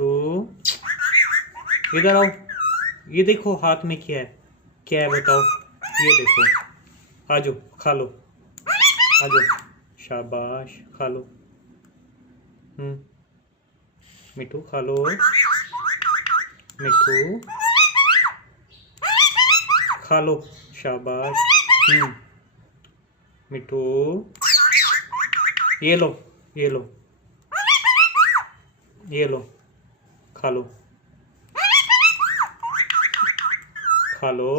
मिट्टू इधर आओ। ये देखो हाथ में क्या है, क्या है बताओ। ये देखो, आ जाओ खा लो, आ जाओ, शाबाश खा लो। मिट्टू खा लो, मिट्टू खा लो, शाबाश। मिट्टू ये लो, ये लो, ये लो, खा लो, खा लो।